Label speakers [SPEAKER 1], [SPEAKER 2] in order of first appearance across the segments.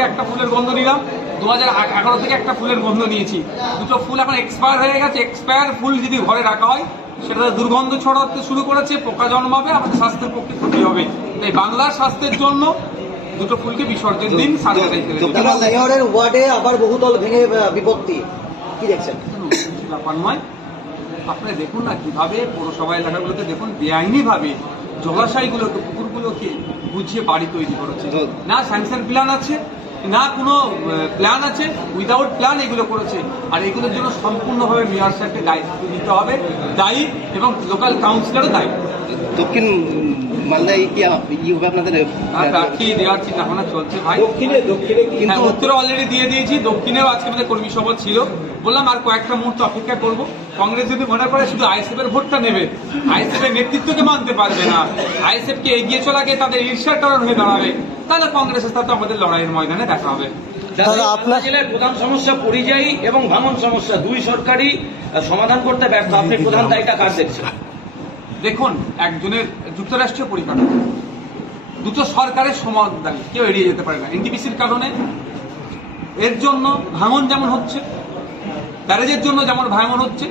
[SPEAKER 1] থেকে একটা ফুলের গন্ধ নিলাম। দু হাজার এগারো থেকে একটা ফুলের গন্ধ নিয়েছি। দুটো ফুল এখন এক্সপায়ার হয়ে গেছে। এক্সপায়ার ফুল যদি ঘরে রাখা হয় সেটা দুর্গন্ধ ছড়াতে শুরু করেছে পোকা জন্মাবে আমাদের স্বাস্থ্যের পক্ষে ক্ষতি হবে। তাই বাংলার স্বাস্থ্যের জন্য দুটো ফুলকে বিসর্জন দিন
[SPEAKER 2] মেয়রের ওয়ার্ডে আবার বহুতল ভেঙে বিপত্তি। কি দেখছেন?
[SPEAKER 1] ব্যাপার নয়। আপনি দেখুন না কীভাবে পৌরসভা এলাকাগুলোতে দেখুন বেআইনি ভাবে জলাশয়গুলোকে পুকুরগুলোকে বুঝিয়ে বাড়ি তৈরি করেছে। না স্যাংশন প্ল্যান আছে না কোনো প্ল্যান আছে উইদাউট প্ল্যান এগুলো করেছে। আর এগুলোর জন্য সম্পূর্ণভাবে মেয়র সাহেবকে দায়িত্ব দিতে হবে দায়ী এবং লোকাল কাউন্সিলরও দায়ী।
[SPEAKER 3] দক্ষিণ মালদায় কি হবে আপনাদের
[SPEAKER 1] প্রার্থী দেওয়ার চিন্তা ভাবনা চলছে ভাই।
[SPEAKER 4] দক্ষিণে দক্ষিণে কি?
[SPEAKER 1] হ্যাঁ উত্তরে অলরেডি দিয়ে দিয়েছি দক্ষিণেও আজকে আমাদের কর্মী সভা ছিল। বললাম আর কয়েকটা মুহূর্ত অপেক্ষা করব। কংগ্রেস যদি মনে করে শুধু আইএসএফ এর ভোটটা নেবে আইএসএফ এর নেতৃত্বকে মানতে পারবে না। আইএসএফ কে এগিয়ে চলা গিয়ে তাদের ঈর্ষার কারণ হয়ে দাঁড়াবে। তাহলে কংগ্রেসের সাথে আমাদের লড়াইয়ের ময়দানে দেখা হবে।
[SPEAKER 4] আপনার জেলার প্রধান সমস্যা পরিযায়ী এবং ভাঙন সমস্যা। দুই সরকারই সমাধান করতে ব্যর্থ। আপনি প্রধান দায়িত্ব কার দেখছেন?
[SPEAKER 1] দেখুন একজনের যুক্তরাষ্ট্রীয় পরিকাঠামো। দুটো সরকারের সমাধান কেউ এড়িয়ে যেতে পারে না। এনটিপিসির কারণে। এর জন্য ভাঙন যেমন হচ্ছে ব্যারেজের জন্য যেমন ভাঙন হচ্ছে,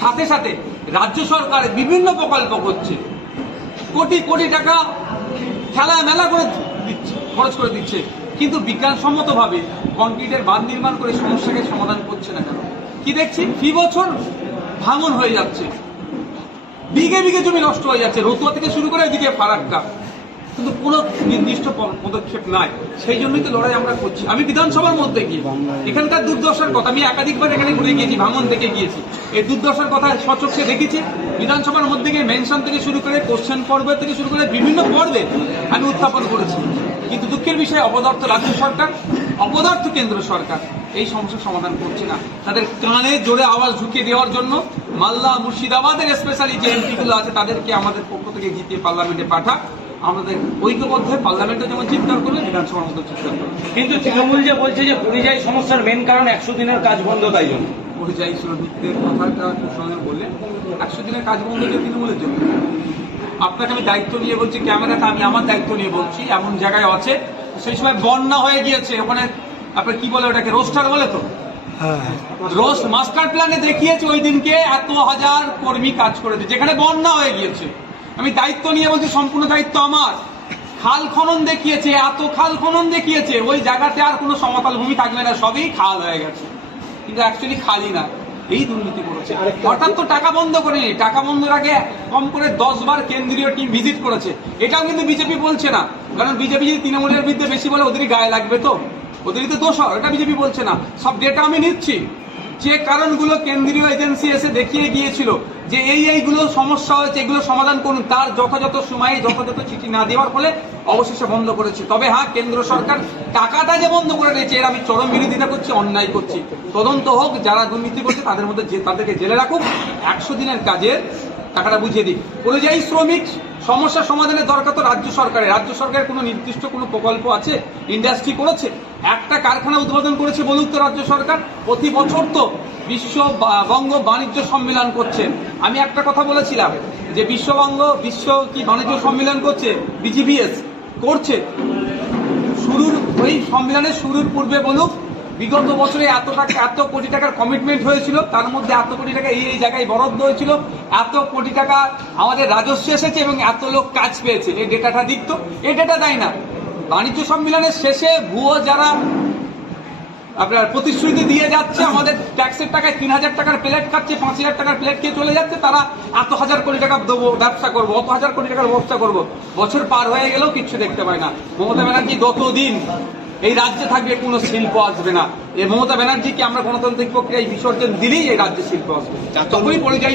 [SPEAKER 1] সাথে সাথে রাজ্য সরকার বিভিন্ন প্রকল্প করছে। কোটি কোটি টাকা খেলা মেলা করে দিচ্ছে, খরচ করে দিচ্ছে। কিন্তু বিজ্ঞানসম্মতভাবে কংক্রিটের বাঁধ নির্মাণ করে সমস্যাকে সমাধান করছে না কেন? কি দেখছি? ফি বছর ভাঙন হয়ে যাচ্ছে। বিঘে বিঘে জমি নষ্ট হয়ে যাচ্ছে। রতুয়া থেকে শুরু করে এদিকে ফারাক্কা। কিন্তু কোনো নির্দিষ্ট পদক্ষেপ নাই। সেই জন্যই তো লড়াই আমরা করছি। আমি বিধানসভার মধ্যে গিয়ে, এখানকার দুর্দশার কথা, আমি একাধিকবার এখানে ঘুরে গিয়েছি, ভাঙন থেকে গিয়েছি। এই দুর্দশার কথা সচক্ষে দেখেছি। বিধানসভার মধ্যে গিয়ে মেনশন থেকে শুরু করে কোশ্চেন পর্ব থেকে শুরু করে বিভিন্ন পর্বে আমি উত্থাপন করেছি। কিন্তু দুঃখের বিষয়ে, অপদার্থ রাজ্য সরকার, অপদার্থ কেন্দ্র সরকার এই সমস্যার সমাধান করছে না। তাদের কানে জোরে আওয়াজ ঢুকিয়ে দেওয়ার জন্য মাল্লা মুর্শিদাবাদের স্পেশালি যে এমপিগুলো আছে, তাদেরকে আমাদের পক্ষ থেকে জিতিয়ে পার্লামেন্টে পাঠা। আমাদের ঐক্যবদ্ধ হয়ে পার্লামেন্টে যেমন চিন্তা করবে বিধানসভার মধ্যে চিন্তা করবে
[SPEAKER 4] কিন্তু তৃণমূল যে বলছে যে পরিযায়ী সমস্যার মেন কারণ একশো দিনের কাজ বন্ধ তাই জন্য।
[SPEAKER 1] পরিযায়ী শ্রমিকদের কথাটা সঙ্গে বললেন একশো দিনের কাজ বন্ধ যে তৃণমূলের জন্য। আপনাকে আমি দায়িত্ব নিয়ে বলছি ক্যামেরাতে আমি আমার দায়িত্ব নিয়ে বলছি এমন জায়গায় আছে সেই সময় বন্যা হয়ে গিয়েছে ওখানে আপনার কি বলে ওটাকে রোস্টার বলে তো? রোস্ট মাস্টার প্ল্যানে দেখিয়েছে ওই দিনকে এত হাজার কর্মী কাজ করেছে যেখানে বন্যা হয়ে গিয়েছে। আমি দায়িত্ব নিয়ে বলছি সম্পূর্ণ দায়িত্ব আমার। খাল খনন দেখিয়েছে এত খাল খনন দেখিয়েছে ওই জায়গাতে আর কোনো সমতল ভূমি থাকবে না সবই খাল হয়ে গেছে। কিন্তু অ্যাকচুয়ালি খালি না এই দুর্নীতি করেছে। অর্থাৎ তো টাকা বন্ধ করে করেনি টাকা বন্ধের আগে কম করে দশ বার কেন্দ্রীয় টিম ভিজিট করেছে। এটাও কিন্তু বিজেপি বলছে না কারণ বিজেপি যদি তৃণমূলের বিরুদ্ধে বেশি বলে ওদেরই গায়ে লাগবে তো। ওদেরই তো দোষ হয় এটা বিজেপি বলছে না। সব ডেটা আমি নিচ্ছি। যে কারণগুলো কেন্দ্রীয় এজেন্সি এসে দেখিয়ে গিয়েছিল যে এই এইগুলো সমস্যা হয়েছে, এগুলো সমাধান করুন, তার যথাযথ সময়ে যথাযথ চিঠি না দেওয়ার ফলে অবশেষে বন্ধ করেছে। তবে হ্যাঁ কেন্দ্র সরকার টাকাটা যে বন্ধ করে দিয়েছে এর আমি চরম বিরোধিতা করছি, অন্যায় করছি। তদন্ত হোক, যারা দুর্নীতি করছে, তাদের মধ্যে তাদেরকে জেলে রাখুক, একশো দিনের কাজের টাকাটা বুঝিয়ে দিক। পরিযায়ী শ্রমিক সমস্যা সমাধানের দরকার তো রাজ্য সরকারের। রাজ্য সরকারের কোনো নির্দিষ্ট কোনো প্রকল্প আছে? ইন্ডাস্ট্রি করেছে? একটা কারখানা উদ্বোধন করেছে বলুক তো রাজ্য সরকার। প্রতি বছর তো বিশ্ব বঙ্গ বাণিজ্য সম্মেলন করছে। আমি একটা কথা বলেছিলাম যে বিশ্ববঙ্গ বিশ্ব কি বাণিজ্য সম্মেলন করছে? বিজিবিএস করছে। শুরুর ওই সম্মেলনের শুরুর পূর্বে বলুক বিগত বছরে এত টাকা, এত কোটি টাকার কমিটমেন্ট হয়েছিল, তার মধ্যে এত কোটি টাকা এই এই জায়গায় বরাদ্দ হয়েছিল, এত কোটি টাকা আমাদের রাজস্ব এসেছে এবং এত লোক কাজ পেয়েছে। এই ডেটাটা দিক তো। এই ডেটা দেয় না। বাণিজ্য সম্মেলনের শেষে ভুয়ো যারা আপনার প্রতিশ্রুতি দিয়ে যাচ্ছে, আমাদের ট্যাক্সের টাকায় তিন হাজার টাকার প্লেট খাচ্ছে, পাঁচ হাজার টাকার প্লেট খেয়ে চলে যাচ্ছে, তারা এত হাজার কোটি টাকা দেবো, ব্যবসা করব, অত হাজার কোটি টাকার ব্যবসা করব। বছর পার হয়ে গেলেও কিচ্ছু দেখতে পায় না। মমতা ব্যানার্জি যতদিন এই রাজ্যে থাকবে কোনো শিল্প আসবে না। এই মমতা ব্যানার্জিকে আমরা গণতান্ত্রিক প্রক্রিয়ায় বিসর্জন দিলেই এই রাজ্যে শিল্প আসবে। তখনই পরিযায়ী